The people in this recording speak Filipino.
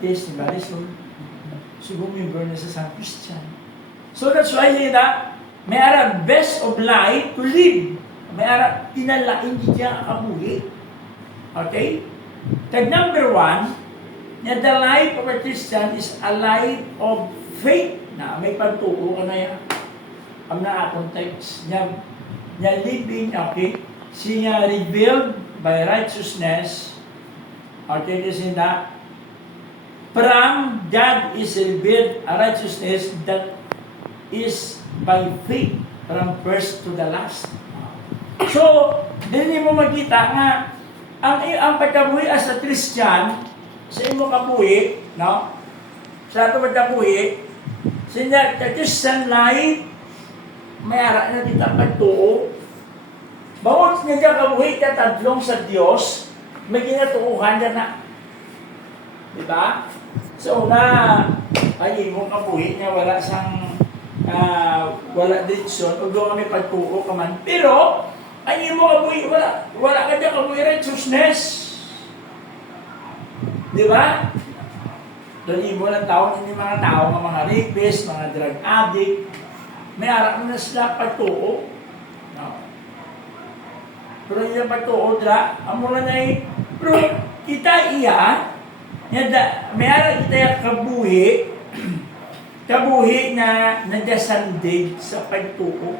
Baptist, ni Marisol, siguro member na sa San Christian. So that's why nila, may ara best of life to live. May ara tinalain di siya kabuhi. Okay? Tag number 1, na the life of a Christian is a life of faith. Na may pagtuo ka na yan. Ang naakong text niya living, okay? Siya revealed by righteousness. Okay, kasi na from God is revealed a righteousness that is by faith from first to the last. So, hindi mo makita nga ang pagkabuhi as a Christian sa imo kabuhi, no? Sa ato pagkabuhi, sa Christian life, may ara na kita pagtuo. Bawat niya kabuhi katadlong sa Dios, may ginatuuhan na. Diba? So, ay mo kabuhi niya wala sang wala direksyon, pag doon kami pagtuo ka man. Pero, ay mo kabuhi, wala ka dyan kabuhi righteousness. Diba? Doon mo lang tao, hindi mga tao, mga rapist, mga drug addict, may arak mo na sila pagtuo. No. Pero yung pagtuo, amo na pero kita iya, may arak kita kabuhi na nagasandig sa pagtuo.